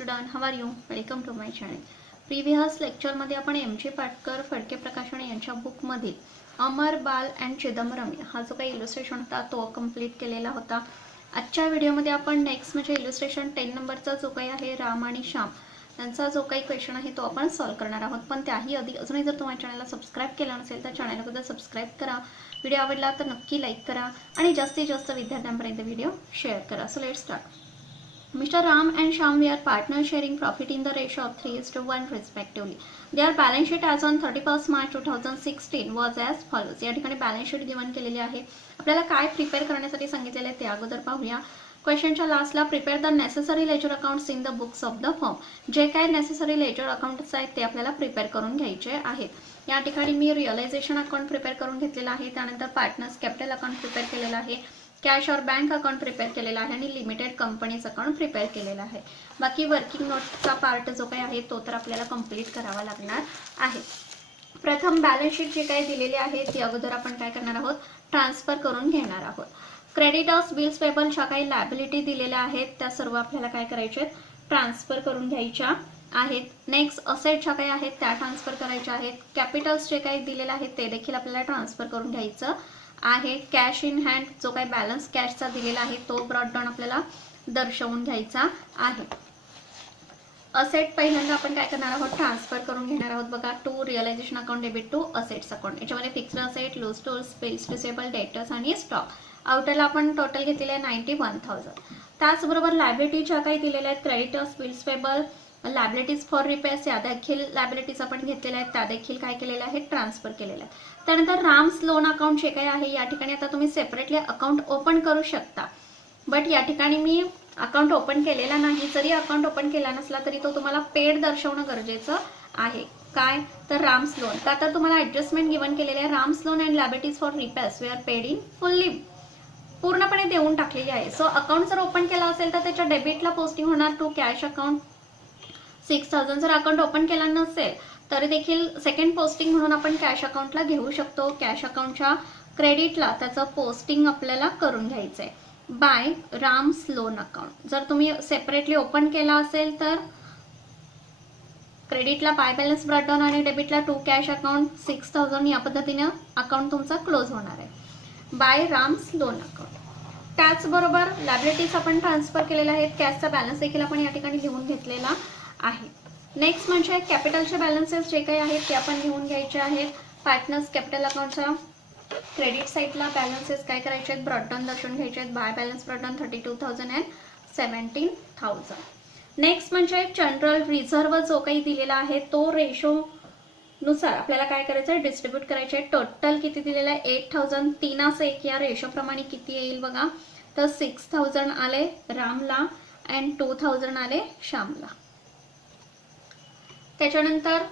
Student, how are you? Welcome to my channel. Previous लेक्चरमध्ये आपण MG. Patkar Phadke प्रकाशन यांच्या बुकमधील अमर बाल अँड चिदंबरम हा जो काही इलुस्ट्रेशन होता तो कंप्लीट केलेला होता. आजच्या व्हिडिओमध्ये आपण नेक्स्ट म्हणजे इलुस्ट्रेशन 10 नंबरचा जो काही आहे राम आणि श्याम यांचा जो काही क्वेश्चन आहे तो आपण सॉल्व करणार आहोत. पण त्याही आधी अजूनही जर तुम्ही चॅनलला सबस्क्राईब केला नसेल तर चॅनलला सबस्क्राईब करा. व्हिडिओ आवडला तर नक्की लाईक करा आणि जास्तीत जास्त विद्यार्थ्यांपर्यंत व्हिडिओ शेअर करा. So let's start. Mr. Ram and Shyam were partners sharing profit in the ratio of 3:1 respectively. Their balance sheet as on 31st March 2016 was as follows. या ठिकाणी बॅलन्स शीट गिवन केलेली आहे. आपल्याला काय prepare करण्यासाठी सांगितलेले आहे ते अगोदर पाहूया. क्वेश्चनच्या लास्टला prepare the necessary ledger accounts in the books of the firm. जे काय नेसेसरी लेजर अकाउंट्स आहेत ते आपल्याला प्रिपेअर करून घ्यायचे आहेत. या ठिकाणी मी रिअलायझेशन अकाउंट प्रिपेअर करून घेतलेला आहे. त्यानंतर पार्टनर्स कॅपिटल अकाउंट प्रिपेअर केलेला आहे. कॅश और बँक अकाउंट प्रिपेअर केलेला आहे आणि लिमिटेड कंपनीज अकाउंट प्रिपेअर केलेला आहे. बाकी वर्किंग नोटचा पार्ट जो काही आहे तो तर आपल्याला कंप्लीट करावा लागणार आहे. प्रथम बॅलन्स शीट जे काही दिलेली आहे ती अगोदर आपण काय करणार आहोत, ट्रान्सफर करून घेणार आहोत. क्रेडिटर्स, बिल्स पेबलच्या काही लायबिलिटी दिलेल्या आहेत त्या सर्व आपल्याला काय करायचे आहेत, ट्रान्सफर करून घ्यायच्या आहेत. नेक्स्ट असेटच्या काही आहेत त्या ट्रान्सफर करायच्या आहेत. कॅपिटल्स जे काही दिलेले आहेत ते देखील आपल्याला ट्रान्सफर करून घ्यायचं आहे. कॅश इन हँड जो काही बॅलन्स कॅशचा दिलेला आहे तो ब्रॉट डाऊन आपल्याला दर्शवून घ्यायचा आहे. असेट पहिल्यांदा आपण काय करणार आहोत, ट्रान्सफर करून घेणार आहोत. बघा, to realisation account debit to assets account. याच्यामध्ये fixed asset, loose tools, bills receivable, debtors आणि स्टॉक. आउटरला आपण टोटल घेतलेले आहे 91,000. त्याचबरोबर लायबिलिटीच्या काही दिलेल्या आहेत, creditors, bills payable, liabilities for repairs या देखील लायबिलिटीज आपण घेतलेल्या आहेत त्या देखील काय केलेल्या आहेत, ट्रान्सफर केलेल्या आहेत. त्यानंतर राम्स लोन अकाउंट जे काही आहे या ठिकाणी आता तुम्ही सेपरेटली अकाउंट ओपन करू शकता. बट या ठिकाणी मी अकाउंट ओपन केलेला नाही. जरी अकाउंट ओपन केला नसला तरी तो तुम्हाला पेड दर्शवणं गरजेचं आहे. काय तर राम्स लोन, का तर तुम्हाला ऍडजस्टमेंट गिवन केलेले आहे. Ram's loan and liabilities for repairs were paid in fully, पूर्णपणे देऊन टाकलेली आहे. सो अकाउंट जर ओपन केला असेल तर त्याच्या डेबिटला पोस्टिंग होणार टू कॅश अकाउंट 6,000. जर अकाउंट ओपन केला नसेल तरी देखील सेकंड पोस्टिंग म्हणून आपण कॅश अकाउंटला घेऊ शकतो. कॅश अकाउंटच्या क्रेडिटला त्याचं पोस्टिंग आपल्याला करून घ्यायचंय बाय राम्स लोन अकाउंट. जर तुम्ही सेपरेटली ओपन केला असेल तर क्रेडिटला बाय बॅलन्स ब्रॉट डाऊन आणि डेबिटला टू कॅश अकाउंट 6,000 या पद्धतीने अकाउंट तुमचा क्लोज होणार आहे बाय राम्स लोन अकाउंट. त्याचबरोबर लायबिलिटीज आपण ट्रान्सफर केलेल्या आहेत. कॅशचा बॅलन्स देखील आपण या ठिकाणी लिहून घेतलेला आहे. नेक्स्ट म्हणजे कॅपिटलचे बॅलन्सेस जे काही आहेत ते आपण लिहून घ्यायचे आहेत. पार्टनर्स कॅपिटल अकाउंटचा क्रेडिट साईडला बॅलन्सेस काय करायचे आहेत, ब्रॉट डाऊन दर्शवून घ्यायचे आहेत. By balance brought down 32,000 and 17,000. Next म्हणजे जनरल रिझर्व्ह जो काही दिलेला आहे तो रेशो नुसार आपल्याला काय करायचं आहे, डिस्ट्रीब्यूट करायचे आहे. टोटल किती दिलेलं आहे, 8,000. 3:1 या रेशो प्रमाणे किती येईल बघा, तर 6,000 आले रामला अँड 2,000 आले श्यामला. त्याच्यानंतर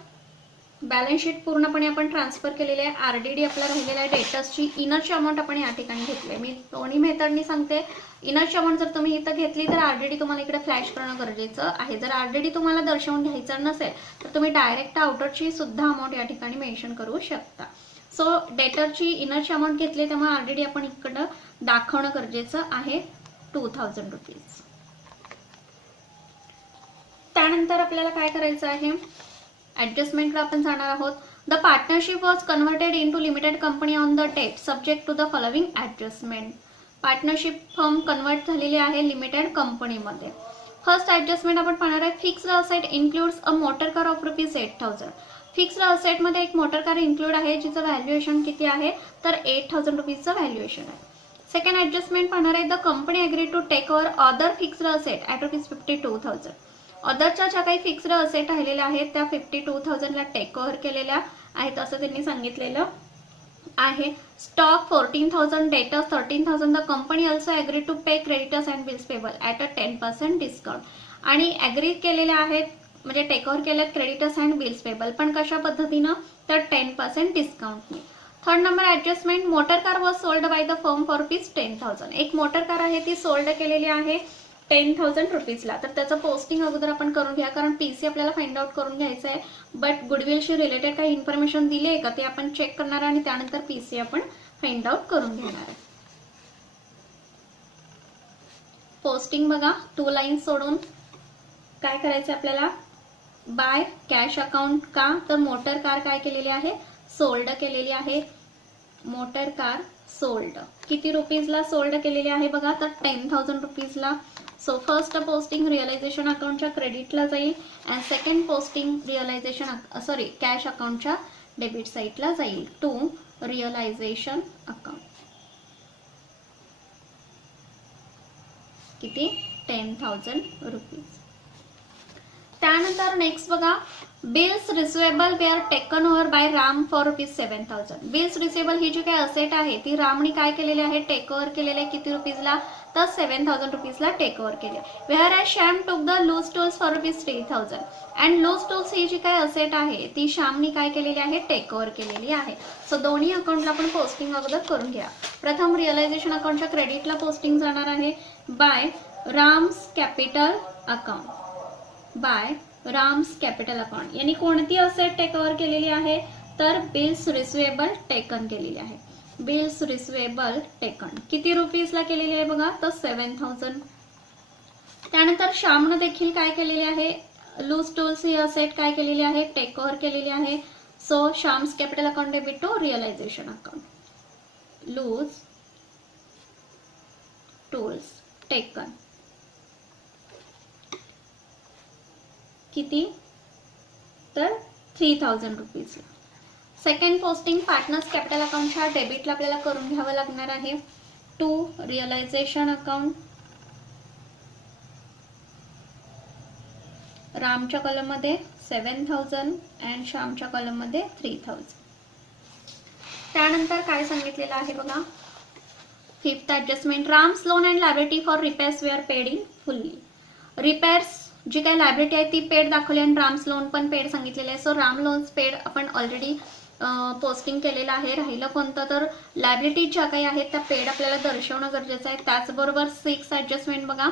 बॅलन्स शीट पूर्णपणे आपण ट्रान्सफर केलेले आहे. आरडीडी आपला राहिलेला आहे. डेटर्सची इनरची अमाऊंट आपण या ठिकाणी घेतली आहे. मी दोन्ही मेथडनी सांगते. इनरची अमाऊंट जर तुम्ही इथं घेतली तर आरडीडी तुम्हाला इकडे फ्लॅश करणं गरजेचं आहे. जर आरडीडी तुम्हाला दर्शवून घ्यायचं नसेल तर तुम्ही डायरेक्ट आउटरची सुद्धा अमाऊंट या ठिकाणी मेन्शन करू शकता. सो डेटरची इनरची अमाऊंट घेतली त्यामुळे आरडीडी आपण इकडं दाखवणं गरजेचं आहे 2,000 रुपीज. त्यानंतर आपल्याला काय करायचं आहे, ऍडजस्टमेंटला आपण जाणार आहोत. The partnership was converted into limited company on the date subject to the following adjustment. Partnership firm convert झालेली आहे लिमिटेड कंपनीमध्ये. फर्स्ट ऍडजस्टमेंट आपण पाहणार आहे. Fixed asset includes a motor car of ₹8,000. Fixed असेटमध्ये एक मोटर कार इन्क्लूड आहे जिचं valuation किती आहे, तर 8,000 रुपीजचं व्हॅल्युएशन आहे. सेकंड ऍडजस्टमेंट पाहणार आहे. The company agree to take over other fixed asset at ₹52,000. अदरच्या ज्या काही फिक्स्ड असेट राहिलेल्या आहेत त्या 52,000ला टेक ओव्हर केलेल्या आहेत असं त्यांनी सांगितलेलं आहे. Stock 14,000, debtors 13,000. The company also agree to pay creditors and bills payable at 10% discount. आणि अग्री केलेल्या आहेत म्हणजे टेक ओव्हर केल्यात क्रेडिटर्स अँड बिल्स पेबल, पण कशा पद्धतीनं, तर 10% डिस्काउंटने. Third number adjustment. Motor car was sold by the firm for ₹10,000. एक मोटर कार आहे ती सोल्ड केलेली आहे 10,000 रुपीजला. तर त्याचं पोस्टिंग अगोदर आपण करून घ्या कारण पीसी आपल्याला फाइंड आउट करून घ्यायचं आहे. बट गुडविलशी रिलेटेड काही इन्फॉर्मेशन दिली आहे का ते आपण चेक करणार आणि त्यानंतर पीसी आपण फाइंड आउट करून घेणार आहे. पोस्टिंग बघा 2 लाईन्स सोडून काय करायचं आपल्याला, बाय कॅश अकाउंट. का तर मोटर कार काय केलेली आहे, सोल्ड केलेली आहे. मोटर कार सोल्ड किती रुपीजला सोल्ड केलेली आहे बघा, तर 10,000 रुपीजला. सो फर्स्ट पोस्टिंग रिअलायझेशन अकाउंटच्या क्रेडिटला जाईल and second posting realisation cash अकाउंटच्या डेबिट साईडला जाईल टू रिअलायझेशन अकाउंट. किती, 10,000 रुपीज. त्यानंतर नेक्स्ट बघा, bills receivable were taken over by Ram for ₹7,000. Bills receivable ही जी काही असेट आहे ती रामनी काय केलेली आहे, टेक ओव्हर केलेली आहे. किती रुपीजला, तर 7,000 रुपीजला टेक ओव्हर केले. Whereas Shyam took the loose tools for ₹3,000 and loose tools ही जी काही असेट आहे ती श्यामनी काय केलेली आहे, टेक ओव्हर केलेली आहे. सो दोन्ही अकाउंटला आपण पोस्टिंग अगोदर करून घ्या. प्रथम रिअलायझेशन अकाउंटच्या क्रेडिटला पोस्टिंग जाणार आहे by Ram's capital account. By Ram's capital account यांनी कोणती असेट टेक ओव्हर केलेली आहे, तर बिल्स रिसिवेबल टेकन केलेली आहे. बिल्स रिसिवेबल टेकन किती रुपीजला केलेली आहे बघा, तर 7,000. त्यानंतर श्यामनं देखील काय केलेली आहे, लूज टूल्स ही असेट काय केलेली आहे, टेक ओव्हर केलेली आहे. So Shyam's capital account debit to realisation account. Loose tools taken किती, तर 3,000 रुपीजला. सेकंड पोस्टिंग पार्टनर्स कॅपिटल अकाउंटच्या डेबिटला आपल्याला करून घ्यावं लागणार आहे टू रिअलायझेशन अकाउंट. रामच्या कॉलममध्ये 7,000 अँड श्यामच्या कॉलममध्ये 3,000. त्यानंतर काय सांगितलेलं आहे बघा, fifth adjustment, Ram's loan and liability for repairs were paid in fully. Repairs जी काही लायबिलिटी आहे ती पेड दाखवली आणि राम्स लोन पण पेड सांगितलेले आहे. सो राम लोन्स पेड आपण ऑलरेडी पोस्टिंग केलेलं आहे. राहिलं कोणतं, तर लायबिलिटी ज्या काही आहेत त्या पेड आपल्याला दर्शवणं गरजेचं आहे. त्याचबरोबर सिक्स ॲडजस्टमेंट बघा,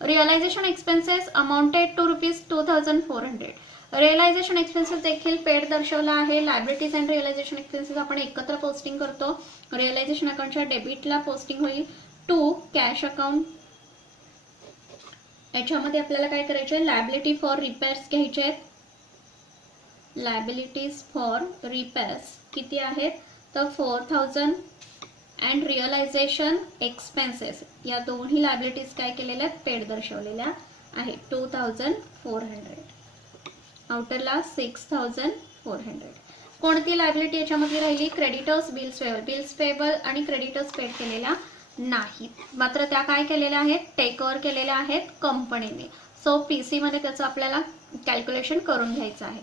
realisation expenses amounted to ₹2,400. Realisation expenses देखील पेड दर्शवला आहे. लायबिलिटीज अँड रिअलायझेशन एक्सपेन्सेस आपण एकत्र पोस्टिंग करतो. रिअलायझेशन अकाउंटच्या डेबिटला पोस्टिंग होईल टू कॅश अकाउंट. याच्यामध्ये आपल्याला काय करायचे, लायबिलिटी फॉर रिपेअर्स घ्यायचे आहेत. लायबिलिटीज फॉर रिपेअर्स किती आहेत, तर 4,000 अँड रिअलायझेशन एक्सपेन्सेस या दोन्ही लायबिलिटीज काय केलेल्या आहेत, पेड दर्शवलेल्या आहेत 2,400. आउटरला 6,400. कोणती लायबिलिटी याच्यामध्ये राहिली, creditors bills payable. Bills payable आणि क्रेडिटर्स पेड केलेल्या नाहीत, मात्र त्या काय केलेल्या आहेत, टेक ओव्हर केलेल्या आहेत कंपनीने. सो पीसी मध्ये त्याचं आपल्याला कॅल्क्युलेशन करून घ्यायचं आहे.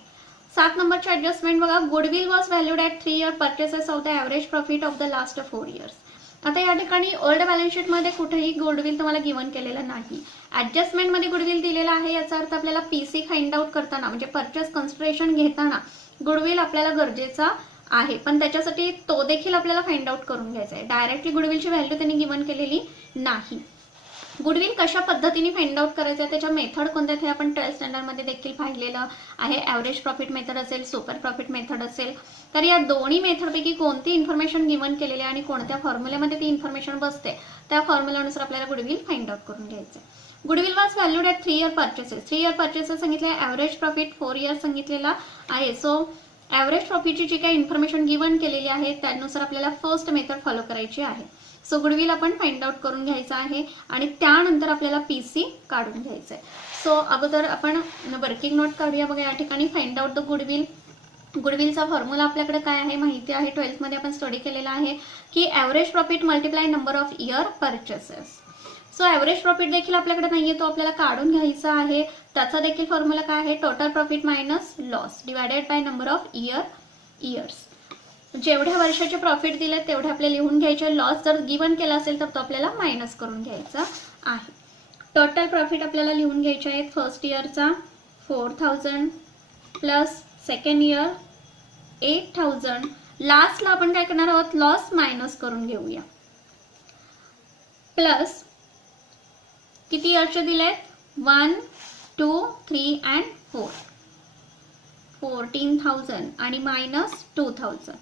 7 नंबरचे ॲडजस्टमेंट बघा, goodwill was valued at 3 year purchases of the average profit of the last 4 years. आता या ठिकाणी ओल्ड बॅलन्स शीटमध्ये कुठेही गुडविल तुम्हाला गिवन केलेलं नाही. ॲडजस्टमेंटमध्ये गुडविल दिलेला आहे, याचा अर्थ आपल्याला पीसी फाइंड आउट करताना म्हणजे परचेस कन्सिडरेशन घेताना गुडविल आपल्याला गरजेचा आहे, पण त्याच्यासाठी तो देखील आपल्याला फाइंड आउट करून घ्यायचा आहे. डायरेक्टली गुडविलची व्हॅल्यू त्यांनी गिवन केलेली नाही. गुडविल कशा पद्धतीने फाइंड आउट करायचं आहे, त्याच्या मेथड कोणत्या हे आपण 12th स्टँडर्डमध्ये देखील पाहिलेलं आहे. ॲव्हरेज प्रॉफिट मेथड असेल, सुपर प्रॉफिट मेथड असेल, तर या दोन्ही मेथडपैकी कोणती इन्फॉर्मेशन गिवन केलेली आहे आणि कोणत्या फॉर्म्युल्यामध्ये ती इन्फॉर्मेशन बसते त्या फॉर्म्युल्यानुसार आपल्याला गुडविल फाइंड आउट करून घ्यायचं आहे. Goodwill was valued at 3 year purchases. 3 year purchases सांगितले, ॲव्हरेज प्रॉफिट 4 years सांगितलेला आहे. सो ॲव्हरेज प्रॉफिटची जी काही इन्फॉर्मेशन गिवन केलेली आहे त्यानुसार आपल्याला फर्स्ट मेथड फॉलो करायची आहे. सो गुडविल आपण फाइंड आउट करून घ्यायचं आहे आणि त्यानंतर आपल्याला पीसी काढून घ्यायचं आहे. सो अगोदर आपण वर्किंग नोट काढूया बघा. या ठिकाणी फाइंड आउट द गुडविल. गुडविलचा फॉर्म्युला आपल्याकडे काय आहे माहिती आहे, 12th मध्ये आपण स्टडी केलेला आहे की average profit multiply number of year purchases. So average profit देखील आपल्याकडे नाहीये, तो आपल्याला काढून घ्यायचा आहे. त्याचा देखील फॉर्म्युला काय आहे, total profit minus loss divided by number of years. जेवढ्या वर्षाचे प्रॉफिट दिले तेवढे आपल्याला लिहून घ्यायचे. लॉस जर गिवन केला असेल तर तो आपल्याला मायनस करून घ्यायचा आहे. टोटल प्रॉफिट आपल्याला लिहून घ्यायचे आहेत. फर्स्ट इयरचा 4,000 प्लस सेकंड इयर 8,000. लास्टला आपण काय करणार आहोत, लॉस मायनस करून घेऊया. प्लस किती इयरचे दिलेत, 1, 2, 3 अँड 4. 14,000 आणि मायनस 2,000.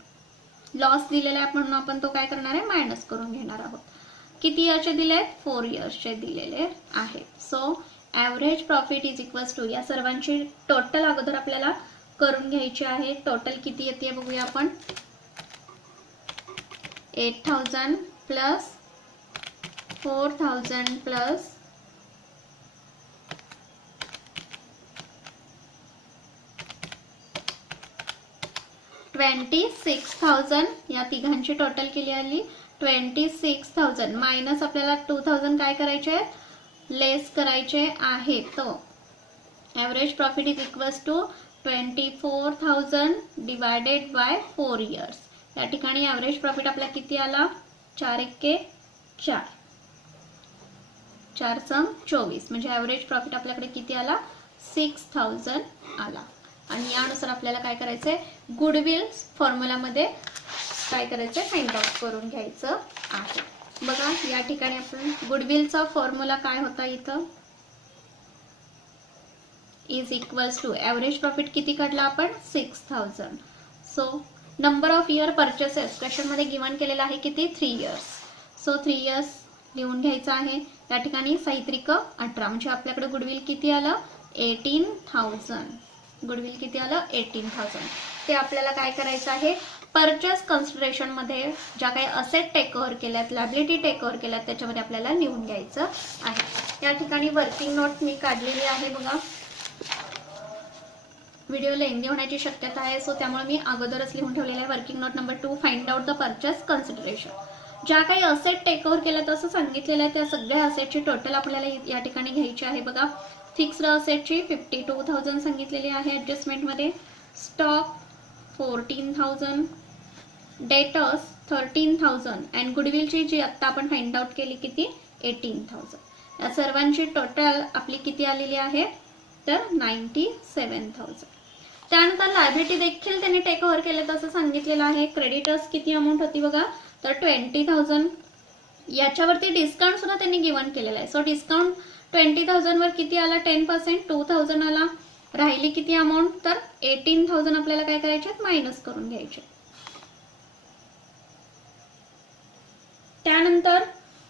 लॉस दिलेला आहे म्हणून आपण तो काय करणार आहे, मायनस करून घेणार आहोत. किती इयरचे दिलेत, 4 इयर्सचे दिलेले आहे. So average profit is equals to, या सर्वांची टोटल अगोदर आपल्याला करून घ्यायची आहे. टोटल किती येते बघूया आपण. 8,000 प्लस 4,000 प्लस 26,000, या तिघांची टोटल केली आली 26,000 मायनस आपल्याला 2,000 काय करायचे, लेस करायचे आहे. तो average profit is equals to 24,000 divided by 4 years. या ठिकाणी ॲव्हरेज प्रॉफिट आपला किती आला, 4 एके 4, 4 सम 24, म्हणजे ॲव्हरेज प्रॉफिट आपल्याकडे किती आला, 6,000 आला. आणि यानुसार आपल्याला काय करायचं आहे, गुडविल फॉर्म्युलामध्ये काय करायचं आहे, फाइंड आउट करून घ्यायचं आहे. बघा या ठिकाणी आपण गुडविलचा फॉर्म्युला काय होता, इथं is equals to average profit किती काढला आपण, 6,000. So number of year purchases क्वेश्चनमध्ये गिवन केलेला आहे किती, 3 इयर्स. सो 3 इयर्स लिहून घ्यायचं आहे. या ठिकाणी साहित्रिक 18, म्हणजे आपल्याकडे गुडविल किती आलं, 18,000. गुडविल किती आलं, 18,000. ते आपल्याला काय करायचं आहे, परचेस कन्सिडरेशन मध्ये ज्या काही असेट टेक ओव्हर केल्यात, लायबिलिटी टेक ओव्हर केल्यात, त्याच्यामध्ये आपल्याला लिहून घ्यायचं आहे. या ठिकाणी वर्किंग नोट मी काढलेली आहे बघा. व्हिडिओ लेंदी होण्याची शक्यता आहे, सो त्यामुळे मी अगोदरच लिहून ठेवलेला आहे. Working note number 2, find out the purchase consideration. ज्या काही असेट टेक ओव्हर केल्यात असं सांगितलेलं आहे, त्या सगळ्या असेटची टोटल आपल्याला या ठिकाणी घ्यायची आहे बघा. फिक्स्ड असेटची 52,000 सांगितलेली आहे ॲडजस्टमेंटमध्ये. स्टॉक 14,000, डेटर्स 13,000 अँड गुडविलची जी आत्ता आपण फाइंड आउट केली किती, 18,000. या सर्वांची टोटल आपली किती आलेली आहे, तर 97,000. त्यानंतर लायबिलिटी देखील त्यांनी टेक ओव्हर केले असं सांगितलेलं आहे. क्रेडिटर्स किती अमाऊंट होती बघा, तर 20,000. याच्यावरती डिस्काउंट सुद्धा त्यांनी गिवन केलेला आहे. सो डिस्काउंट 20,000 वर किती आला, 10%, 2,000 आला. राहिली किती अमाऊंट, तर 18,000 आपल्याला काय करायचे, मायनस करून घ्यायचे. त्यानंतर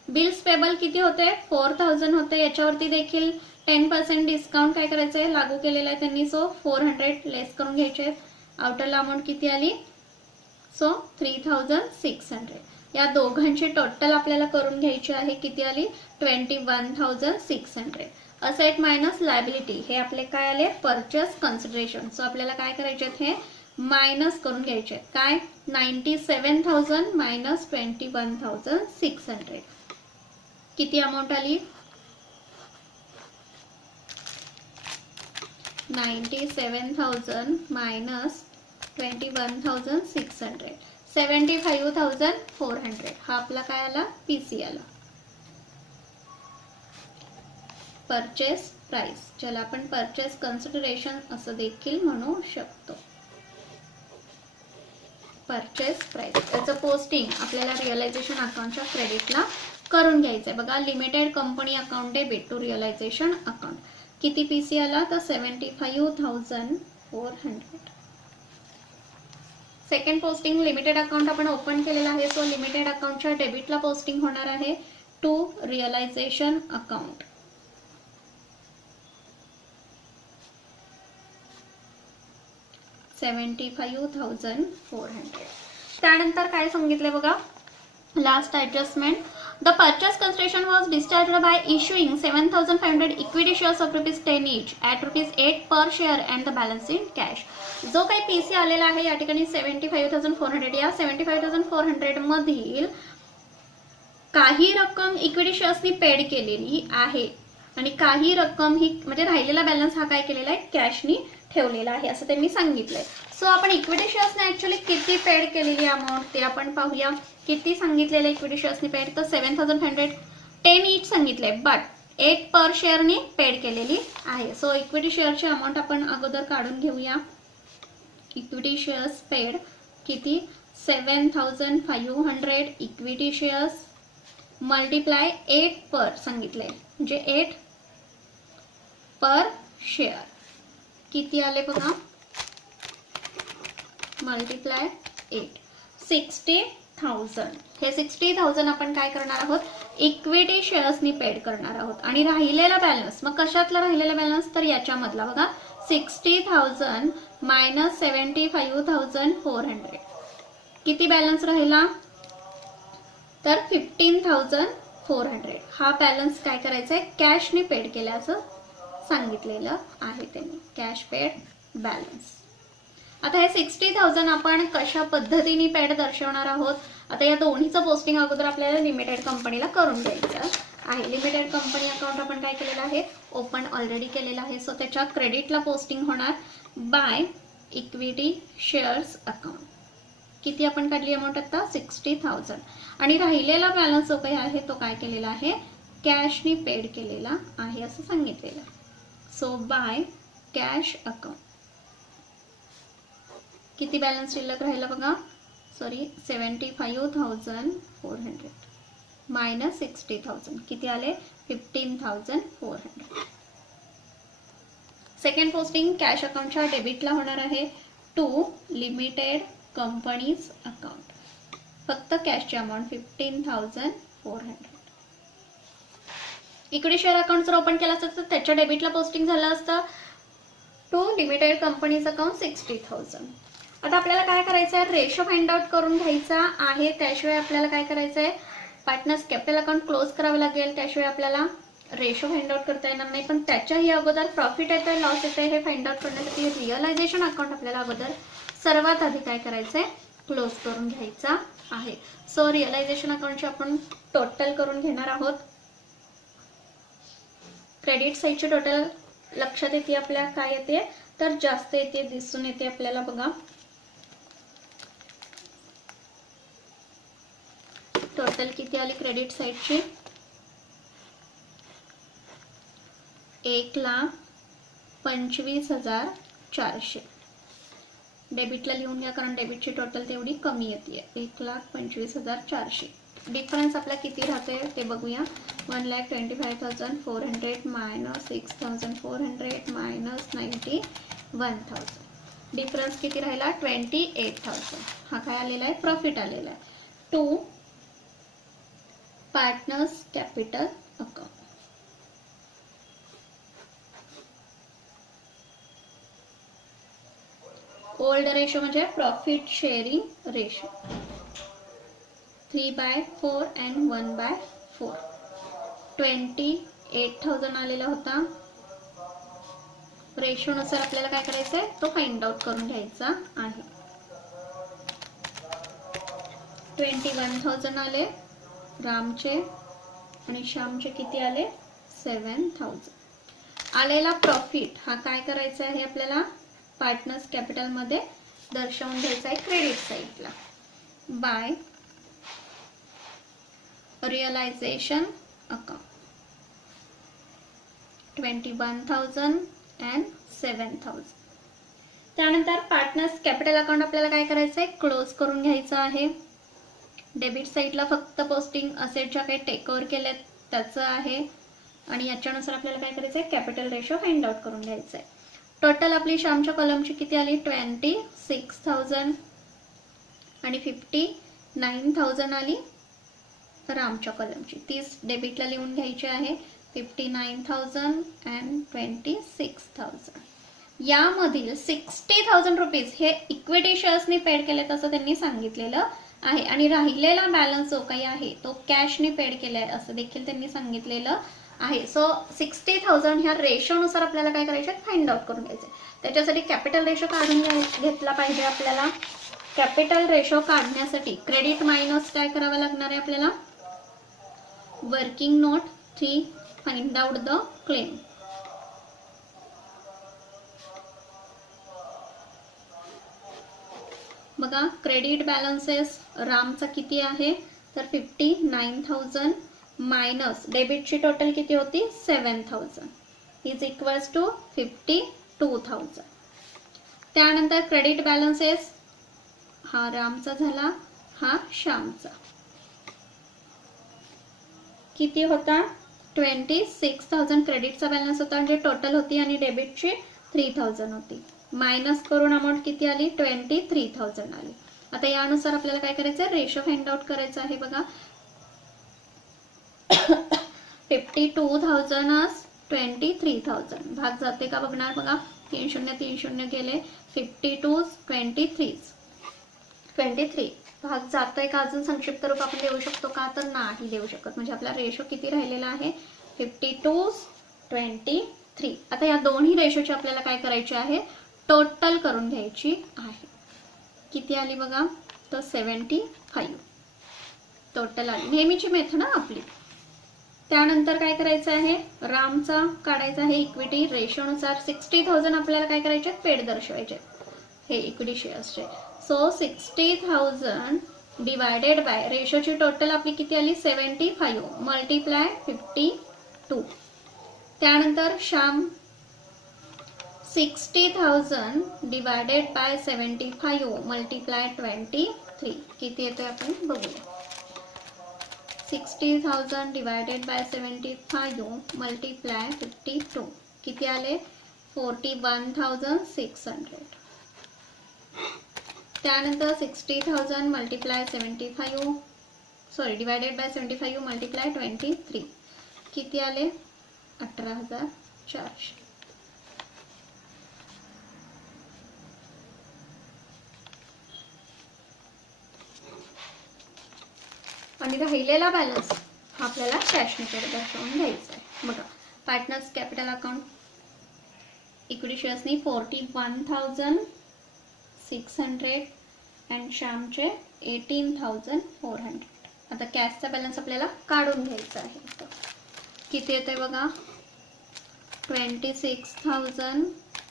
बिल्स पेबल किती होते, 4,000 होते. याच्यावरती देखील 10% डिस्काउंट काय करायचं आहे, लागू केलेला आहे त्यांनी. सो 400 लेस करून घ्यायचे. आउटरला अमाऊंट किती आली, सो 3,600. या दोघांची टोटल आपल्याला करून घ्यायची आहे, किती आली, 21,600. असेट मायनस लायबिलिटी हे आपले काय आले, परचेस कन्सिडरेशन. सो आपल्याला काय करायचे, हे मायनस करून घ्यायचे. काय, 97,000 मायनस 21,600 किती अमाऊंट आली, 97,000 मायनस 21,600, 75,400. हा आपला काय आला, पीसी आला, परचेस प्राइस, ज्याला आपण परचेस कन्सिडरेशन असं देखील म्हणू शकतो. परचेस प्राइस त्याचं पोस्टिंग आपल्याला रिअलायझेशन अकाउंटच्या क्रेडिटला करून घ्यायचं आहे बघा. Limited company account debit to realisation account किती पीसी आला, तर 75,400. सेकंड पोस्टिंग लिमिटेड अकाउंट आपण ओपन केलेला आहे. सो लिमिटेड अकाउंटच्या डेबिटला पोस्टिंग होणार आहे टू रिअलायझेशन अकाउंट. $75,400. त्यानंतर काय सांगितले बघा, last adjustment. The purchase consideration was discharged by issuing 7,500 equity shares of ₹10 each at ₹8 per share and the balance in cash. जो काही पीसी आलेला आहे या ठिकाणी 75,400. या 75,400 मधील काही रक्कम इक्विटी शेअर्सनी पेड केलेली आहे आणि काही रक्कम ही म्हणजे राहिलेला बॅलन्स हा काय केलेला आहे, कॅशनी ठेवलेला आहे असं त्यांनी सांगितलंय. सो आपण इक्विटी शेअर्सने ऍक्च्युअली किती पेड केलेली अमाऊंट ते आपण पाहूया. किती सांगितलेलं इक्विटी शेअर्सनी पेड, तर 7,500 10 each सांगितले, बट 8 पर शेअरनी पेड केलेली आहे. सो इक्विटी शेअरची अमाऊंट आपण अगोदर काढून घेऊया. इक्विटी शेअर्स पेड किती, 7,500 इक्विटी शेअर्स मल्टिप्लाय 8 पर सांगितले, म्हणजे 8 पर शेअर किती आले बघा, मल्टिप्लाय 8, 60,000. हे 60,000 आपण काय करणार आहोत, इक्विटी शेअर्सनी पेड करणार आहोत. आणि राहिलेला बॅलन्स, मग कशातला राहिलेला बॅलन्स, तर याच्यामधला बघा 60,000 मायनस 75,400. किती बॅलन्स राहिला, तर 15,400. हा बॅलन्स काय करायचा आहे, कॅशने पेड केला असं सांगितलेलं आहे त्यांनी, कॅश पेड बॅलन्स. आता हे 60,000 आपण कशा पद्धतीने पेड दर्शवणार आहोत. आता या दोन्हीचं पोस्टिंग अगोदर आपल्याला लिमिटेड कंपनीला करून द्यायचं आहे. लिमिटेड कंपनी अकाउंट आपण काय केलेलं आहे, ओपन ऑलरेडी केलेलं आहे. सो त्याच्या क्रेडिटला पोस्टिंग होणार बाय इक्विटी शेअर्स अकाउंट. किती आपण काढली अमाऊंट आता, 60,000. आणि राहिलेला बॅलन्स जो काही आहे तो काय केलेला आहे, कॅशनी पेड केलेला आहे असं सांगितलेलं. So by cash account. किती बॅलन्स शिल्लक राहिला बघा, सॉरी 75,400 मायनस 60,000 किती आले, 15,400. सेकंड पोस्टिंग कॅश अकाउंटच्या डेबिटला होणार आहे टू लिमिटेड कंपनीज अकाउंट. फक्त कॅशची अमाऊंट 15,400. इक्विटी शेअर अकाउंट जर ओपन केला असतं तर त्याच्या डेबिटला पोस्टिंग झालं असतं टू लिमिटेड कंपनीज अकाउंट 60,000. आता आपल्याला काय करायचं आहे, रेशो फाइंड आउट करून घ्यायचा आहे. त्याशिवाय आपल्याला काय करायचं आहे, पार्टनर्स कॅपिटल अकाउंट क्लोज करावं लागेल. त्याशिवाय आपल्याला रेशो फाइंड आउट करता येणार नाही. पण त्याच्याही अगोदर प्रॉफिट येतोय लॉस येतोय हे फाइंड आउट करण्यासाठी रिअलायझेशन अकाउंट आपल्याला अगोदर सर्वात आधी काय करायचं आहे, क्लोज करून घ्यायचा आहे. सो रिअलायझेशन अकाउंटची आपण टोटल करून घेणार आहोत. क्रेडिट साईडची टोटल लक्षात येते आपल्या काय येते, तर जास्त येते, दिसून येते आपल्याला बघा. टोटल किती आली क्रेडिट साईडची, 1,25,400. डेबिटला लिहून घ्या कारण डेबिटची टोटल तेवढी कमी येते, 1,25,400. डिफरन्स आपला किती राहते ते बघूया. 1,25,400 मायनस 6,400 मायनस 91,000. डिफरन्स किती राहिला, 28,000. हा काय आलेला आहे, प्रॉफिट आलेला आहे. To partners capital account. Old ratio म्हणजे प्रॉफिट शेअरिंग रेशो 3/4 and 1/4. 28,000 आलेला होता. रेशोनुसार आपल्याला काय करायचं आहे, तो फाइंड आउट करून घ्यायचा आहे. 21,000 आले रामचे आणि श्यामचे किती आले, 7,000. आलेला प्रॉफिट हा काय करायचा आहे आपल्याला, पार्टनर्स कॅपिटल मध्ये दर्शवून घ्यायचा आहे क्रेडिट साइडला बाय रिअलायझेशन अकाउंट. 21,000 and 7,000. त्यानंतर पार्टनर्स कॅपिटल अकाउंट आपल्याला काय करायचं आहे, क्लोज करून घ्यायचं आहे. डेबिट साइडला फक्त पोस्टिंग असेट ज्या काही टेक ओव्हर केल्यात त्याचं आहे. आणि याच्यानुसार आपल्याला काय करायचं आहे, कॅपिटल रेशो फाइंड आउट करून घ्यायचं आहे. टोटल आपली श्यामच्या कॉलमची किती आली, 26,000 आणि 59,000 आली रामच्या कॉलमची. 30 डेबिटला लिहून घ्यायची आहे, 59,000 and 26,000. यामधील 60,000 रुपीज हे इक्विटी शेअर्सनी पेड केले असं त्यांनी सांगितलेलं आहे. आणि राहिलेला बॅलन्स जो काही आहे तो कॅशने पेड केलाय असं देखील त्यांनी सांगितलेलं आहे. सो 60,000 ह्या रेशोनुसार आपल्याला काय करायचं, फाइंड आउट करून घ्यायचं. त्याच्यासाठी कॅपिटल रेशो काढून घेतला पाहिजे आपल्याला. कॅपिटल रेशो काढण्यासाठी क्रेडिट मायनस काय करावं लागणार आहे आपल्याला, working note 3 find out the claim. बघा क्रेडिट बॅलन्सेस रामचा किती आहे, तर 59,000 मायनस डेबिटची टोटल किती होती, 7,000 इज इक्वल्स टू 52,000. त्यानंतर क्रेडिट बॅलन्सेस हा रामचा झाला, हा श्यामचा किती होता, 26,000 क्रेडिटचा बॅलन्स होता म्हणजे टोटल होती आणि डेबिटची 3,000 होती. मायनस करून अमाऊंट किती आली, 23,000 आली. आता यानुसार आपल्याला काय करायचं आहे, रेशो फाइंड आउट करायचा आहे. बघा 52,000 23,000 भाग जाते का बघणार बघा. 3 शून्य 3 शून्य गेले. 52 23 भाग जातोय का. अजून संक्षिप्त रूप आपण देऊ शकतो का, तर नाही देऊ शकत. म्हणजे आपला रेशो किती राहिलेला आहे 52-23. आता या दोन्ही रेशोची आपल्याला काय करायची आहे, टोटल करून घ्यायची आहे. किती आली बघा, तर 75 टोटल आली. नेहमीची मेथड ना आपली. त्यानंतर काय करायचं आहे, रामचा काढायचा आहे इक्विटी रेशोनुसार. 60,000 आपल्याला काय करायचे, पेड दर्शवायचे हे इक्विटी शेअर्सचे. सो 60,000 डिवायडेड बाय रेशोची टोटल आपली किती आली 75 मल्टिप्लाय 52. त्यानंतर श्याम 60,000 डिवायडेड बाय 75 मल्टिप्लाय 23 किती येते आपण बघूया. 60,000 डिवायडेड बाय 75 मल्टिप्लाय 52 किती आले 41,600. त्यानंतर 60,000 मल्टिप्लाय 75 डिवायडेड बाय 75 मल्टिप्लाय 23 किती आले 18,400. आणि राहिलेला बॅलन्स आपल्याला कॅशने पेड दर्शवून घ्यायचा आहे. बघा, पार्टनर्स कॅपिटल अकाउंट इक्विटी शेअर्सनी 41,600 अँड श्यामचे 18,400. आता कॅशचा बॅलन्स आपल्याला काढून घ्यायचा आहे. किती येते बघा 26,000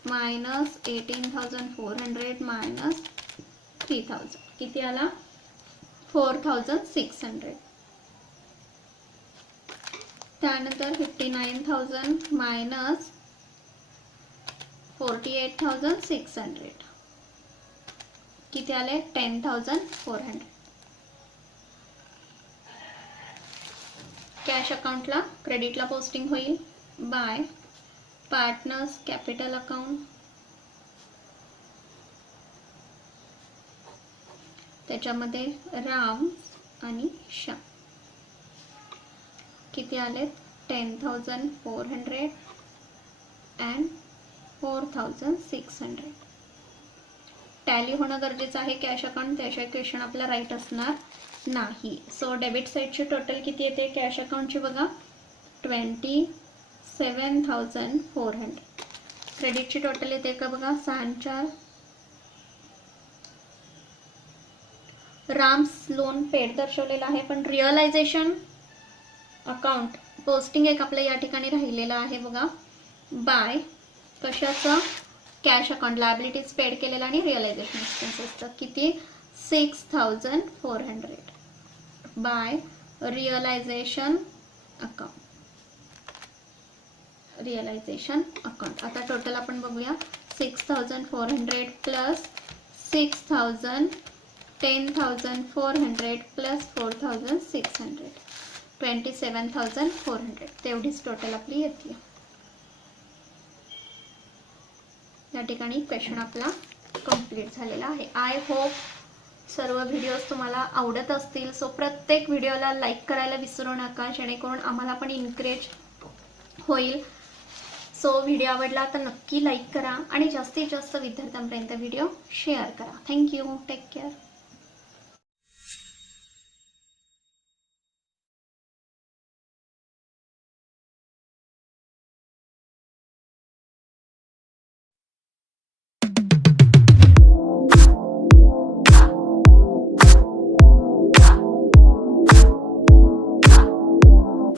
मायनस 18,400 मायनस 3,000 किती आला 4,600. त्यानंतर 59,000 मायनस 48,600 किती आले 10,400. कॅश अकाउंटला क्रेडिटला पोस्टिंग होईल बाय पार्टनर्स कॅपिटल अकाउंट. त्याच्यामध्ये राम आणि श्याम किती आले 10,400 अँड 4,600. टॅली होणं गरजेचं आहे कॅश अकाउंट, त्याशिवाय क्वेश्चन आपला राईट असणार नाही. सो डेबिट साईडची टोटल किती येते कॅश अकाउंटची बघा 27,400. क्रेडिटची टोटल येते का बघा 6,400. राम्स लोन पेड दर्शवलेला आहे, पण रिअलायझेशन अकाउंट पोस्टिंग एक आपल्या या ठिकाणी राहिलेला आहे बघा बाय कशाचं कॅश अकाउंट लायबिलिटीज पेड केलेला आणि रिअलायझेशन एक्सपेन्सेसचं किती 6,400 बाय रिअलायझेशन अकाउंट. आता टोटल आपण बघूया 6,400 प्लस 6,000 10,400 प्लस 4,600 27,400 तेवढीच टोटल आपली येते. या ठिकाणी क्वेश्चन आपला कंप्लीट झालेला आहे. आय होप सर्व व्हिडिओज तुम्हाला आवडत असतील. सो प्रत्येक व्हिडिओला लाईक करायला विसरू नका, जेणेकरून आम्हाला पण इनकरेज होईल. सो व्हिडिओ आवडला तर नक्की लाईक करा आणि जास्तीत जास्त विद्यार्थ्यांपर्यंत व्हिडिओ शेअर करा. थँक्यू. Take care.